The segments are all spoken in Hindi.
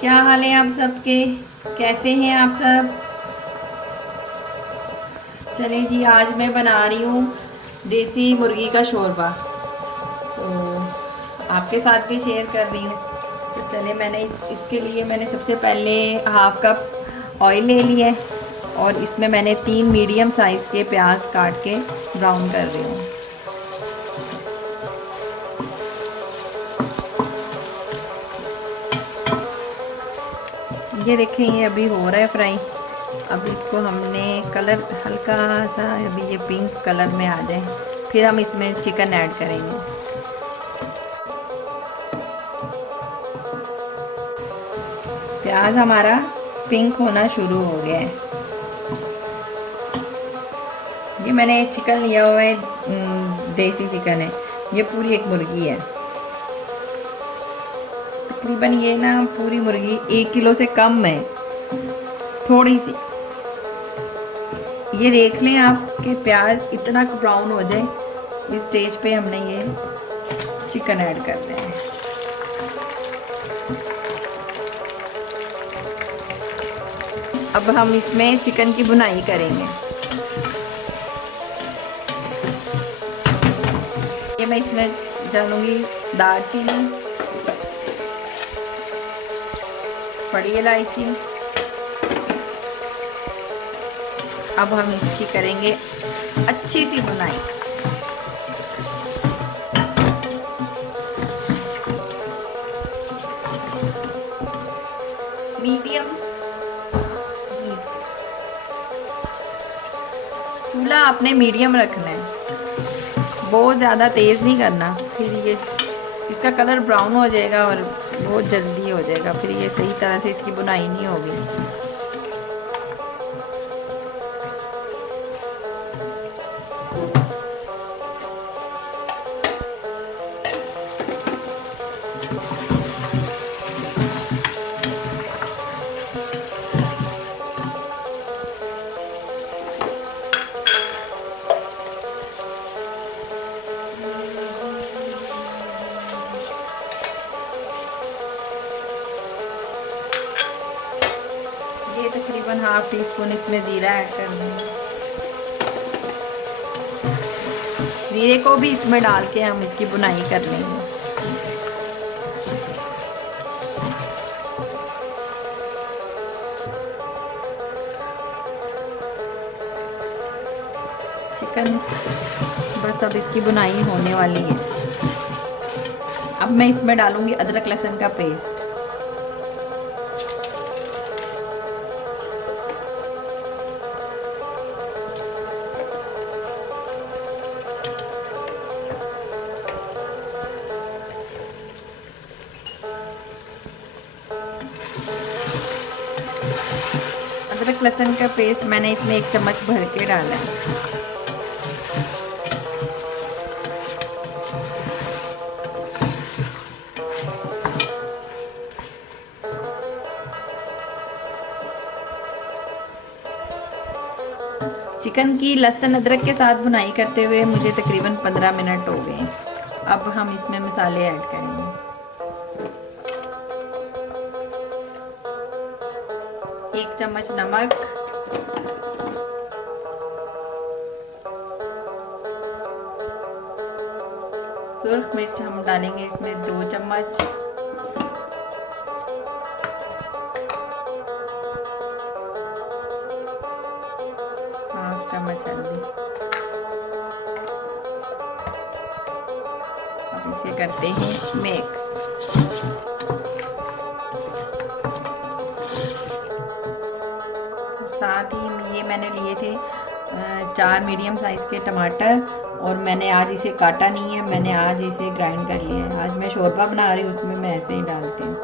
क्या हाल है आप सबके? कैसे हैं आप सब? चलिए जी, आज मैं बना रही हूँ देसी मुर्गी का शोरबा। तो आपके साथ भी शेयर कर रही हूँ। तो चलिए, मैंने इसके लिए मैंने सबसे पहले हाफ कप ऑयल ले लिया है और इसमें मैंने 3 मीडियम साइज़ के प्याज काट के ब्राउन कर रही हूँ। ये देखें, ये अभी हो रहा है फ्राई। अब इसको हमने कलर हल्का सा, अभी ये पिंक कलर में आ जाए, फिर हम इसमें चिकन ऐड करेंगे। प्याज हमारा पिंक होना शुरू हो गया है। ये मैंने चिकन लिया हुआ है, देसी चिकन है। ये पूरी एक मुर्गी है। तकरीबन ये ना पूरी मुर्गी 1 किलो से कम है, थोड़ी सी। ये देख लें आप कि प्याज इतना ब्राउन हो जाए, इस स्टेज पे हमने ये चिकन ऐड कर देना है। अब हम इसमें चिकन की भुनाई करेंगे। ये मैं इसमें डालूंगी दालचीनी, बड़ी इलायची। अब हम इसकी करेंगे अच्छी सी भुनाई। मीडियम चूल्हा आपने मीडियम रखना है, बहुत ज़्यादा तेज़ नहीं करना, फिर ये इसका कलर ब्राउन हो जाएगा और बहुत जल्दी हो जाएगा, फिर ये सही तरह से इसकी बुनाई नहीं होगी। ये तकरीबन हाफ टी स्पून इसमें ज़ीरा ऐड कर देंगे। ज़ीरे को भी इसमें डाल के हम इसकी बुनाई कर लेंगे। चिकन बस अब इसकी बुनाई होने वाली है। अब मैं इसमें डालूंगी अदरक लहसुन का पेस्ट। अदरक लहसुन का पेस्ट मैंने इसमें 1 चम्मच भर के डाला है। चिकन की लहसुन अदरक के साथ बुनाई करते हुए मुझे तकरीबन 15 मिनट हो गए। अब हम इसमें मसाले ऐड करेंगे। 1 चम्मच नमक, सुर्ख मिर्च हम डालेंगे इसमें 2 चम्मच, हाफ चम्मच हल्दी। अब इसे करते हैं मिक्स। साथ ही ये मैंने लिए थे 4 मीडियम साइज़ के टमाटर, और मैंने आज इसे काटा नहीं है, मैंने आज इसे ग्राइंड कर लिया है। आज मैं शोरबा बना रही हूँ, उसमें मैं ऐसे ही डालती हूँ।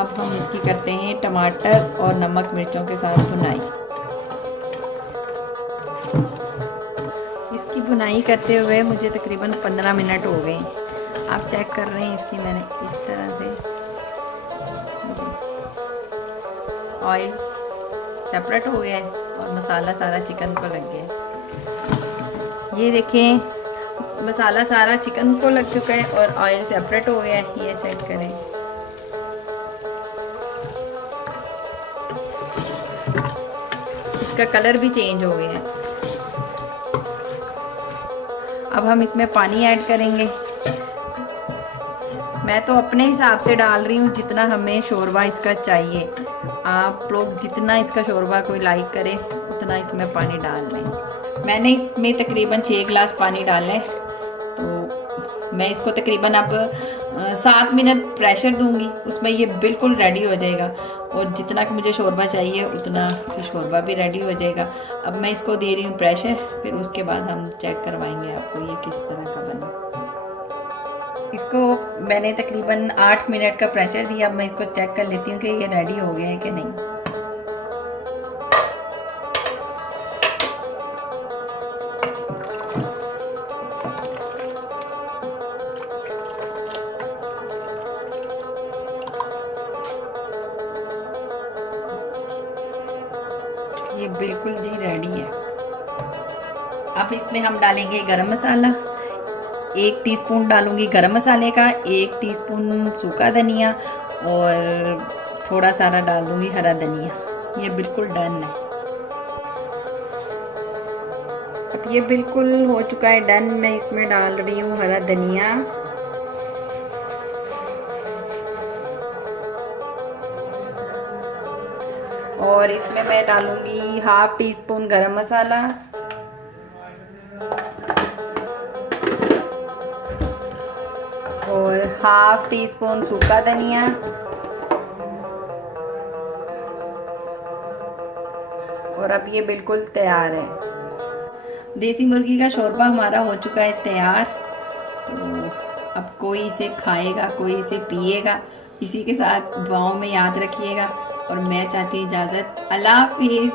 अब हम इसकी करते हैं टमाटर और नमक मिर्चों के साथ भुनाई। इसकी भुनाई करते हुए मुझे तकरीबन 15 मिनट हो गए। आप चेक कर रहे हैं, इसकी मैंने इस तरह से ऑयल सेपरेट हो गया है और मसाला सारा चिकन को लग गया है। ये देखें, मसाला सारा चिकन को लग चुका है और ऑयल सेपरेट हो गया है, ये चेक करें। इसका कलर भी चेंज हो गया है। अब हम इसमें पानी ऐड करेंगे। मैं तो अपने हिसाब से डाल रही हूँ जितना हमें शोरबा इसका चाहिए। आप लोग जितना इसका शोरबा कोई लाइक करे उतना इसमें पानी डाल लें। मैंने इसमें तकरीबन 6 गिलास पानी डाला है। तो मैं इसको तकरीबन अब 7 मिनट प्रेशर दूंगी, उसमें ये बिल्कुल रेडी हो जाएगा। और जितना कि मुझे शोरबा चाहिए उतना तो शोरबा भी रेडी हो जाएगा। अब मैं इसको दे रही हूँ प्रेशर, फिर उसके बाद हम चेक करवाएंगे आपको ये किस तरह का बना। इसको मैंने तकरीबन 8 मिनट का प्रेशर दिया। अब मैं इसको चेक कर लेती हूँ कि ये रेडी हो गया है कि नहीं। ये बिल्कुल जी रेडी है। अब इसमें हम डालेंगे गरम मसाला। 1 टीस्पून डालूंगी गरम मसाले का, 1 टीस्पून सूखा धनिया और थोड़ा सारा डाल दूंगी हरा धनिया। ये बिल्कुल डन है। अब ये बिल्कुल हो चुका है डन। मैं इसमें डाल रही हूँ हरा धनिया और इसमें मैं डालूंगी 1/2 टीस्पून गरम मसाला और 1/2 टीस्पून सूखा धनिया और अब ये बिल्कुल तैयार है। देसी मुर्गी का शोरबा हमारा हो चुका है तैयार। तो अब कोई इसे खाएगा, कोई इसे पिएगा। इसी के साथ दुआओं में याद रखिएगा और मैं चाहती हूँ इजाज़त। अल्लाह हाफिज़।